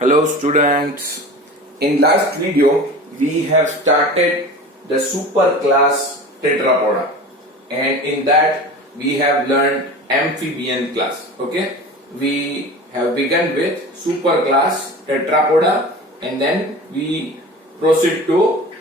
Hello students. In last video we have started the superclass Tetrapoda, and in that we have learned amphibian class. Okay, we have begun with superclass Tetrapoda and then we proceed to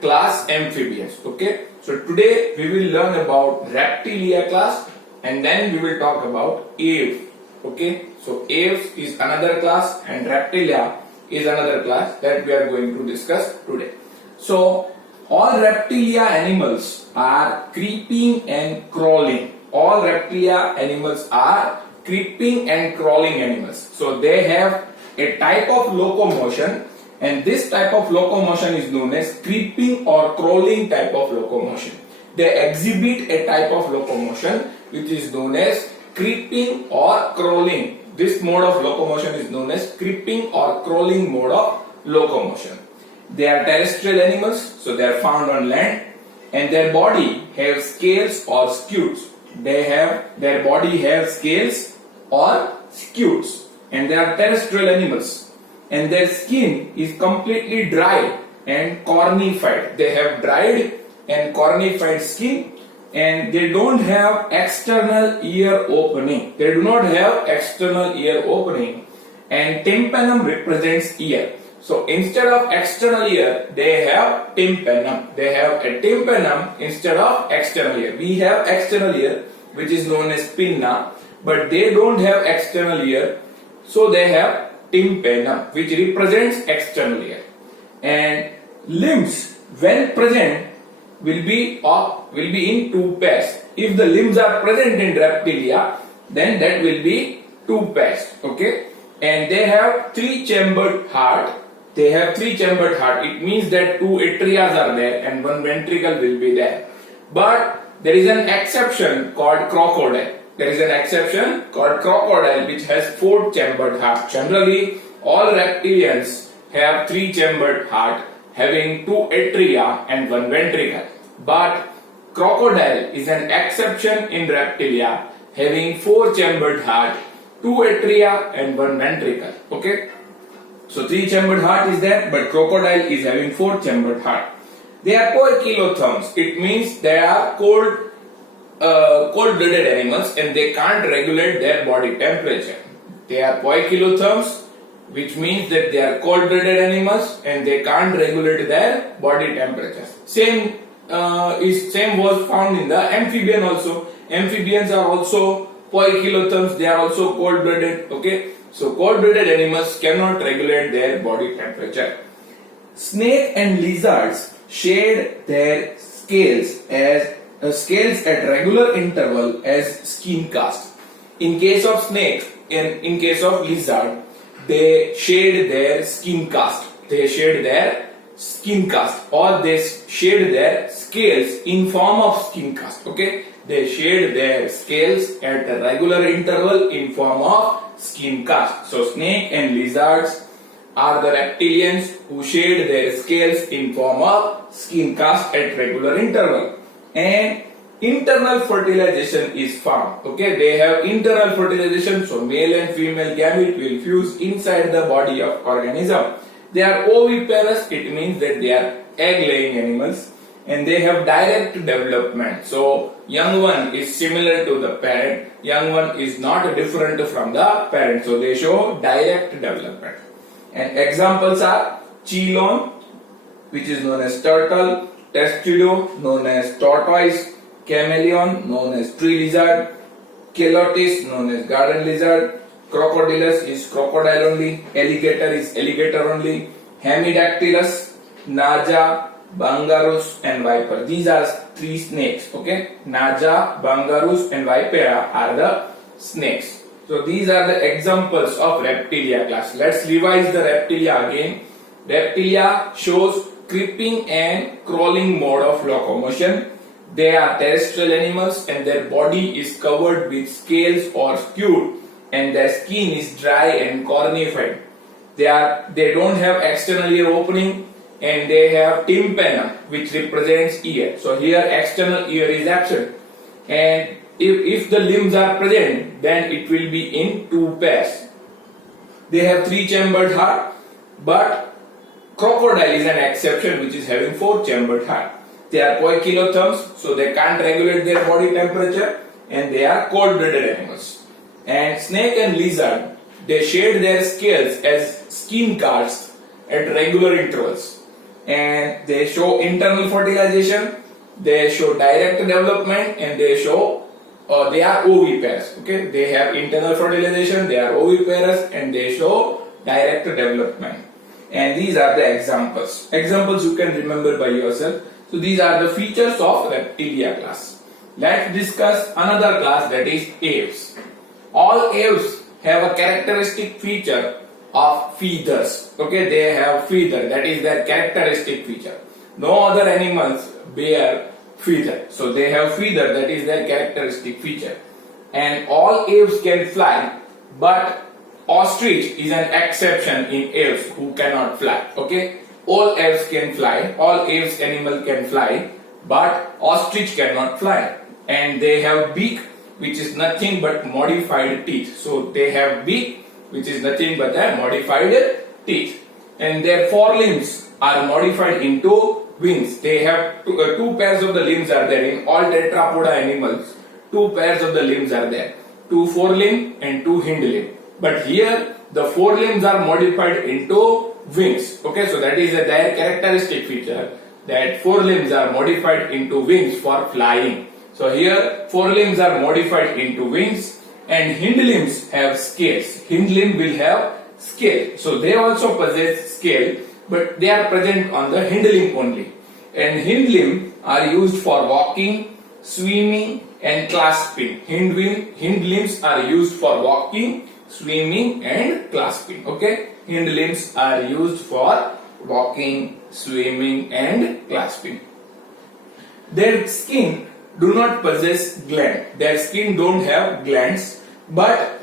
class amphibians. Okay, so today we will learn about reptilia class and then we will talk about aves. Okay, so aves is another class and reptilia is another class that we are going to discuss today. So all reptilia animals are creeping and crawling. All reptilia animals are creeping and crawling animals. So they have a type of locomotion, and this type of locomotion is known as creeping or crawling type of locomotion. They exhibit a type of locomotion which is known as creeping or crawling. This mode of locomotion is known as creeping or crawling mode of locomotion. They are terrestrial animals, so they are found on land, and their body have scales or scutes. Their body have scales or scutes, and they are terrestrial animals, and their skin is completely dry and cornified. They have dried and cornified skin, and they don't have external ear opening. They do not have external ear opening, and tympanum represents ear. So instead of external ear, they have tympanum. They have a tympanum instead of external ear. We have external ear, which is known as pinna, but they don't have external ear, so they have tympanum, which represents external ear. And limbs, when present, will be in two pairs. If the limbs are present in reptilia, then that will be two pairs. Okay, and they have three-chambered heart. They have three-chambered heart. It means that two atrias are there and one ventricle will be there. But there is an exception called crocodile. There is an exception called crocodile which has four-chambered heart. Generally, all reptilians have three-chambered heart, having two atria and one ventricle. But crocodile is an exception in reptilia, having four-chambered heart, two atria and one ventricle. Okay, so three-chambered heart is there, but crocodile is having four-chambered heart. They are poikilotherms. It means they are cold-blooded animals and they can't regulate their body temperature. They are poikilotherms, which means that they are cold-blooded animals and they can't regulate their body temperature. Same was found in the amphibian also. Amphibians are also poikilotherms. They are also cold-blooded. Okay, so cold-blooded animals cannot regulate their body temperature. Snake and lizards shed their scales at regular interval as skin cast. In case of snake and in case of lizard, they shed their skin cast. They shed their skin cast, or they shed their scales in form of skin cast. Okay, they shed their scales at a regular interval in form of skin cast. So snake and lizards are the reptilians who shed their scales in form of skin cast at regular interval. And internal fertilization is found. Okay, they have internal fertilization, so male and female gamete will fuse inside the body of organism. They are oviparous. It means that they are egg-laying animals, and they have direct development. So young one is similar to the parent. Young one is not different from the parent. So they show direct development. And examples are chelone, which is known as turtle, testudo, known as tortoise, chameleon, known as tree lizard, calotis, known as garden lizard, crocodilus is crocodile only, alligator is alligator only, hemidactylus, naja, bangarus and viper. These are three snakes. Okay, naja, bangarus and vipera are the snakes. So these are the examples of reptilia class. Let's revise the reptilia again. Reptilia shows creeping and crawling mode of locomotion. They are terrestrial animals and their body is covered with scales or scute, and their skin is dry and cornified. They don't have external ear opening, and they have tympanum, which represents ear. So here external ear is absent, and if the limbs are present, then it will be in two pairs. they have 3-chambered heart, but crocodile is an exception which is having 4-chambered heart. They are poikilotherms, so they can't regulate their body temperature, and they are cold-blooded animals. And snake and lizard, they shed their scales as skin casts at regular intervals, and they show internal fertilization, they show direct development, and they show they are oviparous. Okay, they have internal fertilization, they are oviparous, and they show direct development. And these are the examples. Examples you can remember by yourself. So these are the features of Reptilia class. Let's discuss another class, that is aves. All aves have a characteristic feature of feathers. Okay, they have feather, that is their characteristic feature. No other animals bear feather, so they have feather, that is their characteristic feature. And all aves can fly, but ostrich is an exception in aves who cannot fly. Okay, all aves can fly, all aves animal can fly, but ostrich cannot fly. And they have beak, which is nothing but modified teeth. So they have beak, which is nothing but a modified teeth. And their forelimbs are modified into wings. They have two pairs of the limbs are there in all tetrapoda animals. Two pairs of the limbs are there, two forelimb and two hind limb. But here the forelimbs are modified into wings. Okay, so that is their characteristic feature, that forelimbs are modified into wings for flying. So here forelimbs are modified into wings, and hind limbs have scales. Hind limb will have scale. So they also possess scale, but they are present on the hind limb only. And hind limb are used for walking, swimming, and clasping. Hind limbs are used for walking, swimming, and clasping. Okay, hind limbs are used for walking, swimming, and clasping. Their skin do not possess gland. Their skin don't have glands, but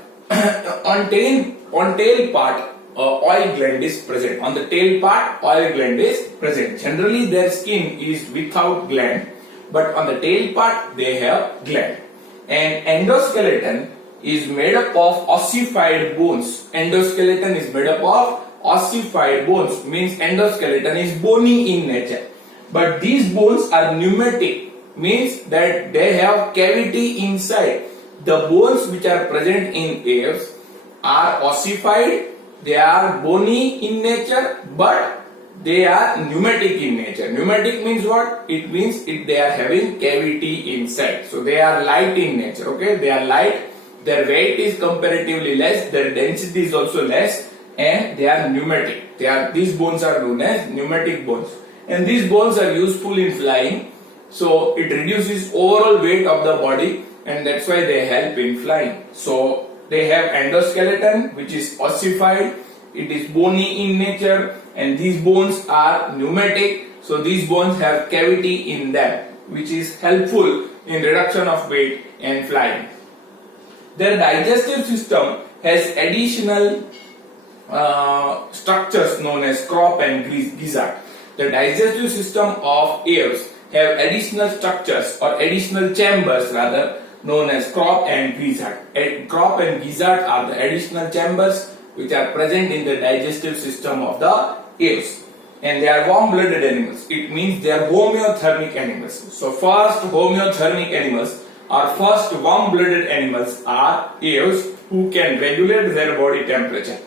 on tail part oil gland is present. On the tail part oil gland is present. Generally their skin is without gland, but on the tail part they have gland. And endoskeleton is made up of ossified bones. Endoskeleton is made up of ossified bones, means endoskeleton is bony in nature. But these bones are pneumatic, means that they have cavity inside. The bones which are present in aves are ossified, they are bony in nature, but they are pneumatic in nature. Pneumatic means what? It means they are having cavity inside. So they are light in nature. Okay, they are light. Their weight is comparatively less. Their density is also less, and they are pneumatic. These bones are known as pneumatic bones, and these bones are useful in flying. So it reduces overall weight of the body, and that's why they help in flying. So they have endoskeleton, which is ossified. It is bony in nature, and these bones are pneumatic. So these bones have cavity in them, which is helpful in reduction of weight and flying. Their digestive system has additional structures known as crop and gizzard. The digestive system of aves have additional structures or additional chambers rather known as crop and gizzard. Crop and gizzard are the additional chambers which are present in the digestive system of the aves. And they are warm-blooded animals. It means they are homeothermic animals. So first homeothermic animals or first warm-blooded animals are aves who can regulate their body temperature.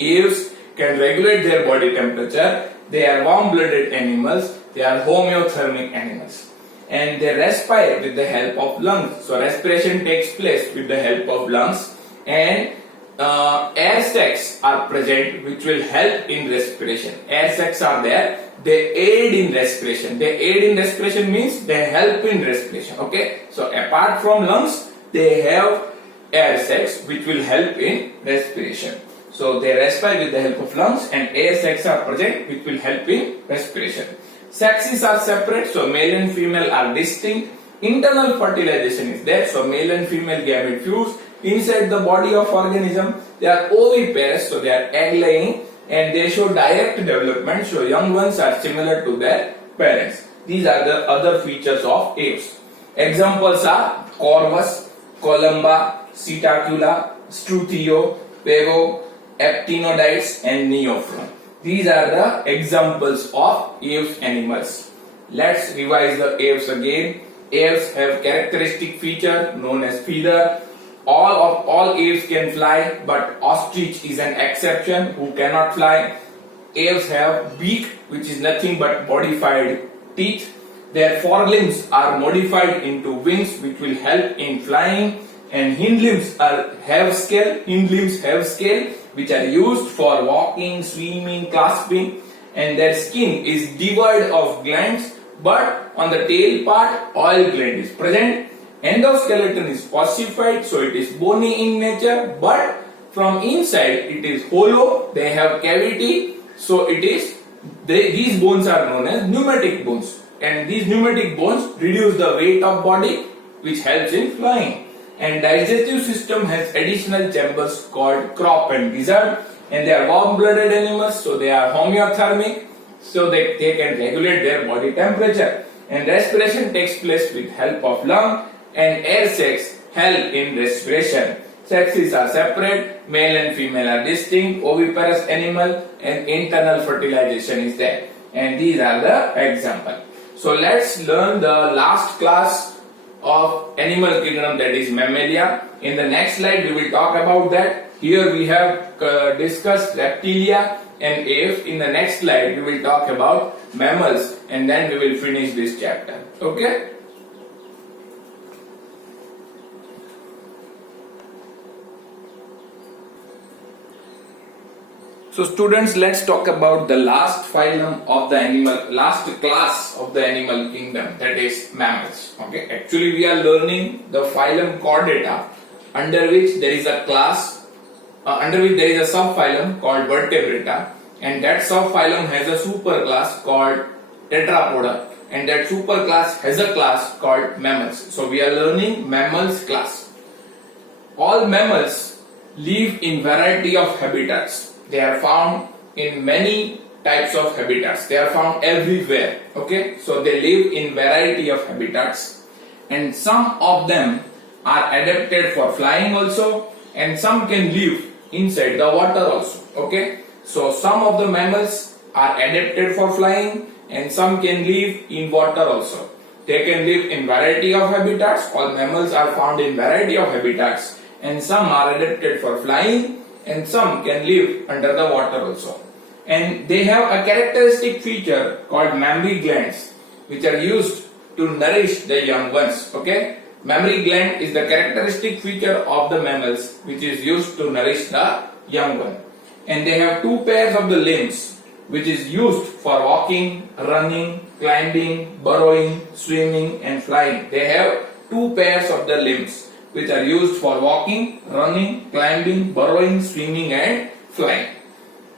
Aves can regulate their body temperature. They are warm-blooded animals. They are homeothermic animals. And they respire with the help of lungs. So respiration takes place with the help of lungs, and air sacs are present which will help in respiration. Air sacs are there. They aid in respiration. They aid in respiration means they help in respiration. Okay. So apart from lungs, they have air sacs which will help in respiration. So they respire with the help of lungs, and air sacs are present which will help in respiration. Sexes are separate, so male and female are distinct. Internal fertilization is there, so male and female gamete fuse inside the body of organism. They are oviparous, so they are egg laying, and they show direct development, so young ones are similar to their parents. These are the other features of aves. Examples are Corvus, Columba, Psittacula, Struthio, Pego, actinodites and neophron. These are the examples of aves animals. Let's revise the aves again. Aves have characteristic feature known as feather. All aves can fly, but ostrich is an exception who cannot fly. Aves have beak, which is nothing but modified teeth. Their forelimbs are modified into wings, which will help in flying. And hind limbs have scale, which are used for walking, swimming, clasping. And their skin is devoid of glands, but on the tail part, oil gland is present. Endoskeleton is ossified, so it is bony in nature, but from inside it is hollow. They have cavity, so these bones are known as pneumatic bones. And these pneumatic bones reduce the weight of body, which helps in flying. And digestive system has additional chambers called crop and gizzard, and they are warm-blooded animals, so they are homeothermic, so they can regulate their body temperature. And respiration takes place with help of lung, and air sacs help in respiration. Sexes are separate, male and female are distinct, oviparous animal, and internal fertilization is there. And these are the examples. So let's learn the last class of animal kingdom, that is Mammalia. In the next slide we will talk about that. Here we have discussed reptilia and aves. In the next slide we will talk about mammals, and then we will finish this chapter. Okay? So students, let's talk about the last phylum of the animal, last class of the animal kingdom, that is mammals. Okay, actually we are learning the phylum Chordata, under which there is a class, under which there is a subphylum called Vertebrata, and that subphylum has a superclass called Tetrapoda, and that superclass has a class called mammals. So we are learning mammals class. All mammals live in variety of habitats. They are found in many types of habitats. They are found everywhere. Okay, so they live in variety of habitats, and some of them are adapted for flying also, and some can live inside the water also. Okay, so some of the mammals are adapted for flying, and some can live in water also. They can live in variety of habitats. All mammals are found in variety of habitats, and some are adapted for flying, and some can live under the water also. And they have a characteristic feature called mammary glands, which are used to nourish the young ones. Okay, mammary gland is the characteristic feature of the mammals, which is used to nourish the young one. And they have two pairs of the limbs, which is used for walking, running, climbing, burrowing, swimming, and flying. They have two pairs of the limbs, which are used for walking, running, climbing, burrowing, swimming, and flying.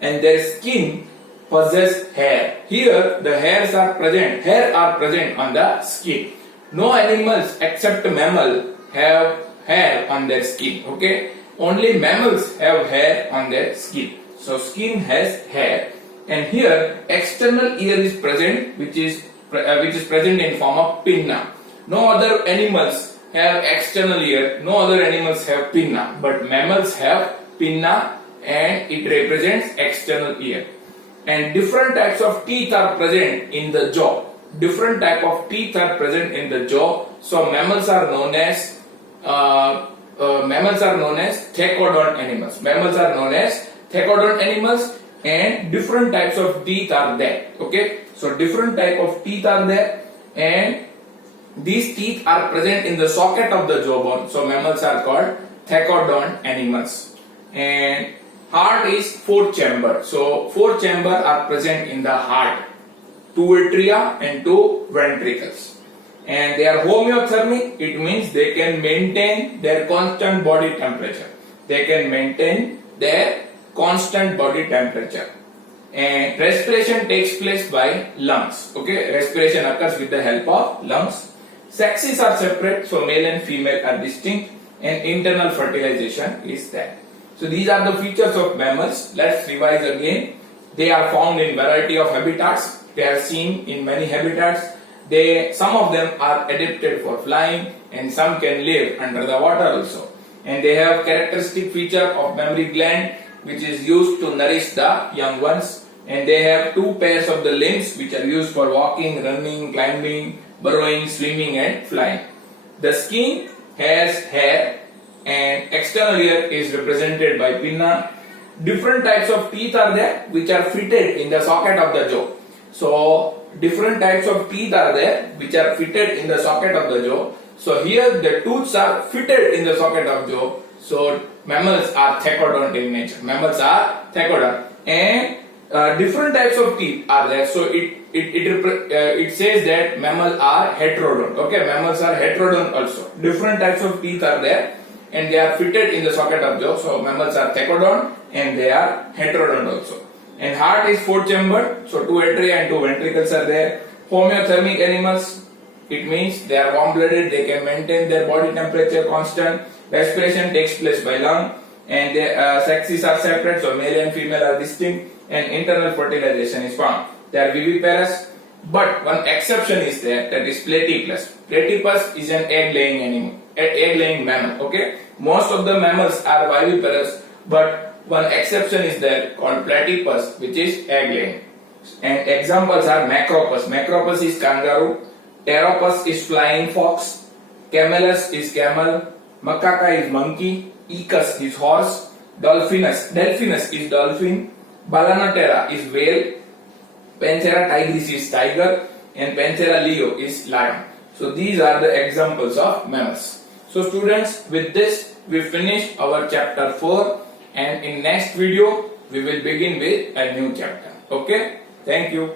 And their skin possess hair. Here the hairs are present. Hair are present on the skin. No animals except mammal have hair on their skin. Okay, only mammals have hair on their skin. So skin has hair, and here external ear is present, which is present in form of pinna. No other animals have external ear, no other animals have pinna, but mammals have pinna, and it represents external ear. And different types of teeth are present in the jaw. Different type of teeth are present in the jaw. So mammals are known as thecodont animals. Mammals are known as thecodont animals, and different types of teeth are there. Okay, so different type of teeth are there, and these teeth are present in the socket of the jawbone. So mammals are called thecodont animals. And heart is four chamber. So four chamber are present in the heart, two atria and two ventricles. And they are homeothermic. It means they can maintain their constant body temperature. They can maintain their constant body temperature. And respiration takes place by lungs. Okay, respiration occurs with the help of lungs. Sexes are separate, so male and female are distinct, and internal fertilization is there. So these are the features of mammals. Let's revise again. They are found in variety of habitats. They are seen in many habitats. Some of them are adapted for flying, and some can live under the water also. And they have characteristic feature of mammary gland, which is used to nourish the young ones, and they have two pairs of the limbs which are used for walking, running, climbing, burrowing, swimming and flying. The skin has hair and external ear is represented by pinna. Different types of teeth are there which are fitted in the socket of the jaw. So different types of teeth are there which are fitted in the socket of the jaw. So here the tooths are fitted in the socket of jaw. So mammals are thecodont in nature. Mammals are thecodont, and different types of teeth are there. So it says that mammals are heterodont. Okay, mammals are heterodont also. Different types of teeth are there, and they are fitted in the socket of jaw. So mammals are thecodont and they are heterodont also. And heart is four chambered. So two atria and two ventricles are there. Homeothermic animals. It means they are warm blooded. They can maintain their body temperature constant. Respiration takes place by lung, and their sexes are separate. So male and female are distinct, and internal fertilization is found. They are viviparous, but one exception is there, that is platypus. Platypus is an egg-laying animal, egg-laying mammal. Okay, most of the mammals are viviparous, but one exception is there called platypus, which is egg-laying. And examples are macropus. Macropus is kangaroo. Pteropus is flying fox. Camelus is camel. Macaca is monkey. Ecus is horse. Delphinus is dolphin. Balanotera is whale. Panthera tigris is tiger, and Panthera leo is lion. So these are the examples of mammals. So students, with this we finish our chapter 4, and in next video we will begin with a new chapter. Okay, thank you.